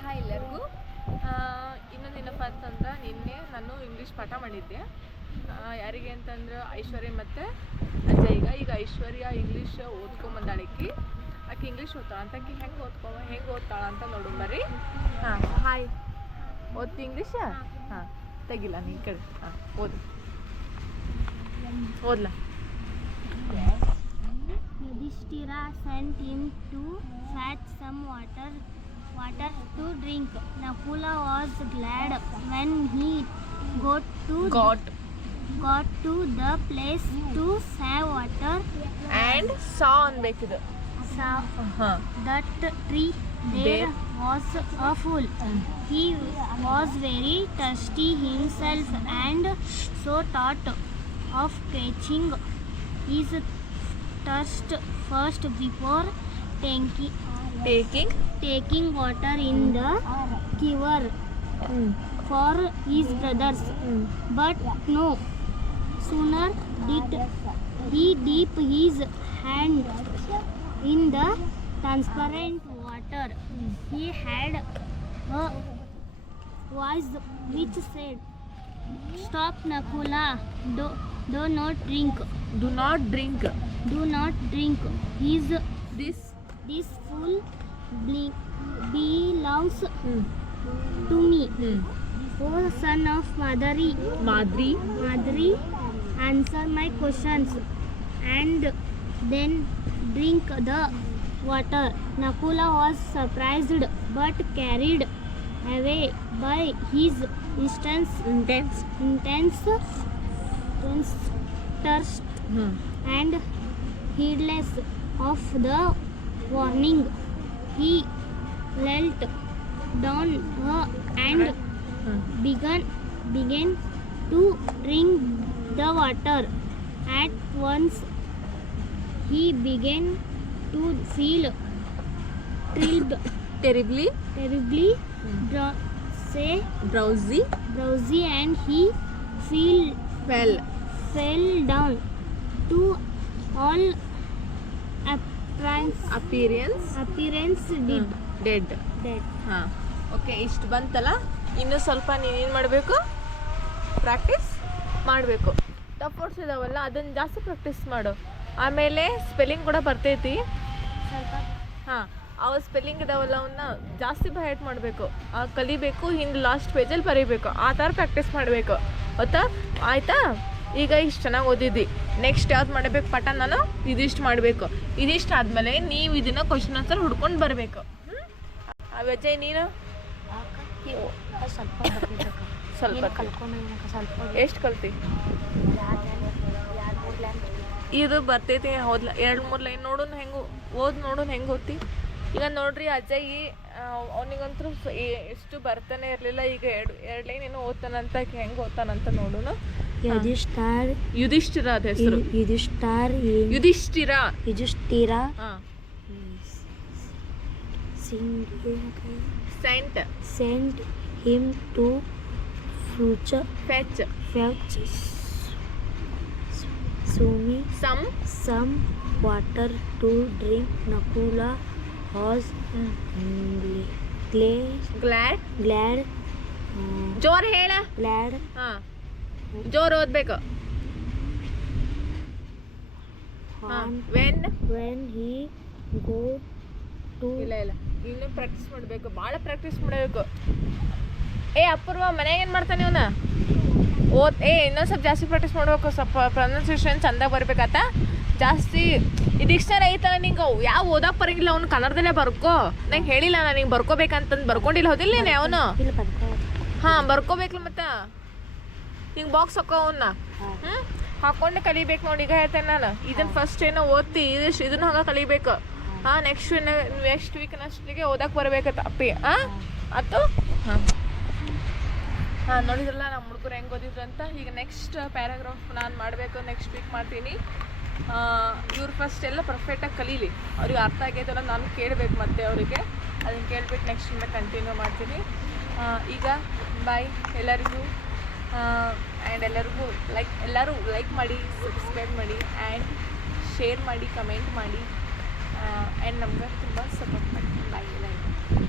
Hi ಎಲ್ಲರಿಗೂ. ಇನ್ನೊಂದೇನಪ್ಪ ಅಂತಂದ್ರೆ ನಿನ್ನೆ ನಾನು ಇಂಗ್ಲೀಷ್ ಪಾಠ ಮಾಡಿದ್ದೆ. ಯಾರಿಗೆ ಅಂತಂದ್ರೆ ಐಶ್ವರ್ಯ ಮತ್ತು ಅಜಯ್ಗ ಈಗ ಐಶ್ವರ್ಯ ಇಂಗ್ಲೀಷ್ ಓದ್ಕೊಂಬಂದಾಳಿಕ್ಕಿ ಆಕೆ ಇಂಗ್ಲೀಷ್ ಓದ್ತಾಳ ಅಂತ. ಆಕೆ ಹೆಂಗೆ ಓದ್ಕೊ, ಹೆಂಗೆ ಓದ್ತಾಳ ಅಂತ ನೋಡು ಬರ್ರಿ. ಹಾಂ ಹಾಯ್ ಓದ್ತಿ ಇಂಗ್ಲೀಷ ಹಾಂ ತೆಗಿಲ್ಲ ನೀನು ಕಡೆ. ಹಾಂ, ಓದು. ಓದ್ಲಾ? Yudhishthira sent him to fetch some water, water to drink. Nakula was glad when he got to got, got to the place to save water and saw on Saw uh-huh. that tree there, there was a fool. He was very thirsty himself and so thought of catching his First, first before tanki, taking taking water in the kiver mm. for his brothers. Mm. But no sooner did he dip his hand in the transparent water. Hmm. He had a voice which said, Stop Nakula. Do, do not drink. Do not drink. Do not drink. Is this this fool belongs hmm. to me. Hmm. Oh son of Madari. Madri. Madri, answer my questions and then drink the water. Nakula was surprised but carried away by his instance intense intense, intense thirst hmm. and heedless of the warning he knelt down her and hmm. began began to drink the water at once he began to feel thrilled terribly dro- say drowsy drowsy, and he feel fell fell down to all appearance appearance appearance did dead dead. ಹಾಂ okay ಇಷ್ಟು ಬಂತಲ್ಲ ಇನ್ನೂ ಸ್ವಲ್ಪ ನೀನೇನು ಮಾಡಬೇಕು practice ಮಾಡಬೇಕು tough words ಇದಾವಲ್ಲ ಅದನ್ನು ಜಾಸ್ತಿ ಪ್ರಾಕ್ಟೀಸ್ ಮಾಡು ಆಮೇಲೆ ಸ್ಪೆಲ್ಲಿಂಗ್ ಕೂಡ ಬರ್ತೈತಿ ಹಾಂ ಅವ ಸ್ಪೆಲ್ಲಿಂಗ್ ಇದಾವಲ್ಲ ಅವನ್ನ ಜಾಸ್ತಿ ಬೈಟ್ ಮಾಡಬೇಕು. ಕಲಿಬೇಕು ಹಿಂದೆ ಲಾಸ್ಟ್ ಪೇಜಲ್ಲಿ ಬರೀಬೇಕು. ಆ ಥರ ಪ್ರಾಕ್ಟೀಸ್ ಮಾಡಬೇಕು. ಗೊತ್ತಾ? ಆಯಿತಾ? ಈಗ ಇಷ್ಟು ಚೆನ್ನಾಗಿ ಓದಿದ್ದಿ. ನೆಕ್ಸ್ಟ್ ಯಾವ್ದು ಮಾಡಬೇಕು? ಪಟ ನಾನು ಇದಿಷ್ಟು ಮಾಡಬೇಕು. ಇದಿಷ್ಟು ಆದಮೇಲೆ ನೀವು ಇದನ್ನು ಕ್ವಶನ್ ಆನ್ಸರ್ ಹುಡ್ಕೊಂಡು ಬರಬೇಕು. ಆ ವಿಜಯ್ ನೀನು? ಸ್ವಲ್ಪ ಸ್ವಲ್ಪ ಎಷ್ಟು ಕಲ್ತಿ? ಇದು ಬರ್ತೈತಿ ಹೋದ್ಲ ಎರಡು ಮೂರು ಲೈನ್ ನೋಡೋಣ ಹೆಂಗೆ ಓದ್ ನೋಡೋಣ ಹೆಂಗೆ ಓದ್ತಿ? ಈಗ ನೋಡ್ರಿ ಅಜ್ಜಯ್ಯ ಅವನಿಗಂತೂ ಎಷ್ಟು ಬರ್ತಾನೆ ಇರಲಿಲ್ಲ ಈಗ ಎರಡು ಎರಡು ಲೈನ್ ಏನೋ ಓದ್ತಾನಂತ ಹೆಂಗೆ ಓದ್ತಾನಂತ ನೋಡೋಣ ಯುಧಿಷ್ಠಾರ್ ಯುಧಿಷ್ಠಿರ ಅದ ಹೆಸರು. ಯುಧಿಷ್ಠಾರ್ ಯುಧಿಷ್ಠಿರ. ಯುಧಿಷ್ಠಿರ ಹಾಂ. Sent him to future fetch fetch fetch. Some some water to drink drink. Nakula ಗ್ಲೇ ಗ್ಲ್ಯಾಡ್ uh, ಜೋರ್ ಹೇಳ. Glad. ಹಾಂ. ಜೋರ್ ಓದ್ಬೇಕು. When when when? Go to ಇಲ್ಲ ಇಲ್ಲ. ಇನ್ನೂ ಪ್ರಾಕ್ಟೀಸ್ ಮಾಡಬೇಕು. ಭಾಳ ಪ್ರಾಕ್ಟೀಸ್ ಮಾಡಬೇಕು. ಏ ಅಪೂರ್ವ ಮನ್ಯಾಗ ಏನು ಮಾಡ್ತಾನೆ ಇವನ? ಓದ್ ಏ ಇನ್ನೊಂದು ಸ್ವಲ್ಪ ಜಾಸ್ತಿ ಪ್ರಾಕ್ಟೀಸ್ ಮಾಡ್ಬೇಕು. ಸ್ವಲ್ಪ ಪ್ರೊನೌನ್ಸಿಯೇಷನ್ ಚಂದ ಬರ್ಬೇಕಾತ? ಜಾಸ್ತಿ ಈ ಡಿಕ್ಷನರಿ ಐತಲ್ಲ ನಿಂಗೆ? ಯಾವ ಓದಕ್ಕೆ ಬರಂಗಿಲ್ಲ ಅವ್ನು? ಕನ್ನಡದಲ್ಲೇ ಬರ್ಕೋ. ನಂಗೆ ಹೇಳಿಲ್ಲ ನಾನು ನಿಂಗೆ ಬರ್ಕೋಬೇಕಂತಂದು ಬರ್ಕೊಂಡಿಲ್ಲ ಹೋದಿಲ್ಲ ನೀನು ಅವನು. ಹಾಂ ಬರ್ಕೋಬೇಕಲ್ಲ ಮತ್ತೆ. ಹಿಂಗೆ ಬಾಕ್ಸ್ ಹಾಕೋ ಅವನ್ನ. ಹ್ಞೂ ಹಾಕೊಂಡು ಕಲಿಬೇಕು ನೋಡಿ ಈಗ ಹೇಳ್ತೇನೆ ನಾನು. ಇದನ್ನ ಫಸ್ಟ್ ಏನೋ ಓದ್ತಿ ಇದಿಷ್ಟು ಇದನ್ನ ಹಂಗೆ ಕಲಿಬೇಕು. ಹಾಂ. ನೆಕ್ಸ್ಟ್ ನೆಕ್ಸ್ಟ್ ವೀಕ್ ನಷ್ಟಿಗೆ ಓದಕ್ಕೆ ಬರ್ಬೇಕತ್ತ ಅಪ್ಪಿ ಹಾಂ? ಅತ್ತು ಹಾಂ. ಹಾಂ ನೋಡಿದ್ರಲ್ಲ ನಮ್ಮ ಹುಡುಗರು ಹೆಂಗೆ ಓದಿದ್ರು ಅಂತ ಈಗ ನೆಕ್ಸ್ಟ್ ಪ್ಯಾರಾಗ್ರಾಫ್ ನಾನು ಮಾಡಬೇಕು ನೆಕ್ಸ್ಟ್ ವೀಕ್ ಮಾಡ್ತೀನಿ. ಇವ್ರು ಫಸ್ಟ್ ಎಲ್ಲ ಪರ್ಫೆಕ್ಟಾಗಿ ಕಲೀಲಿ. ಅವ್ರಿಗೆ ಅರ್ಥ ಆಗೈತೆ ನಾನು ಕೇಳಬೇಕು ಮತ್ತೆ ಅವರಿಗೆ. ಅದನ್ನು ಕೇಳ್ಬಿಟ್ಟು ನೆಕ್ಸ್ಟ್ ಇಂದ ಕಂಟಿನ್ಯೂ ಮಾಡ್ತೀನಿ. ಈಗ ಬಾಯ್ ಎಲ್ಲರಿಗೂ. ಆ್ಯಂಡ್ ಎಲ್ಲರಿಗೂ ಲೈಕ್ ಎಲ್ಲರೂ ಲೈಕ್ ಮಾಡಿ ಸಬ್ಸ್ಕ್ರೈಬ್ ಮಾಡಿ ಆ್ಯಂಡ್ ಶೇರ್ ಮಾಡಿ ಕಮೆಂಟ್ ಮಾಡಿ. ಆ್ಯಂಡ್ ನಮ್ಗೆ ತುಂಬ ಸಪೋರ್ಟ್ ಮಾಡಿ. ಬಾಯ್ ಎಲ್ಲರಿಗೂ.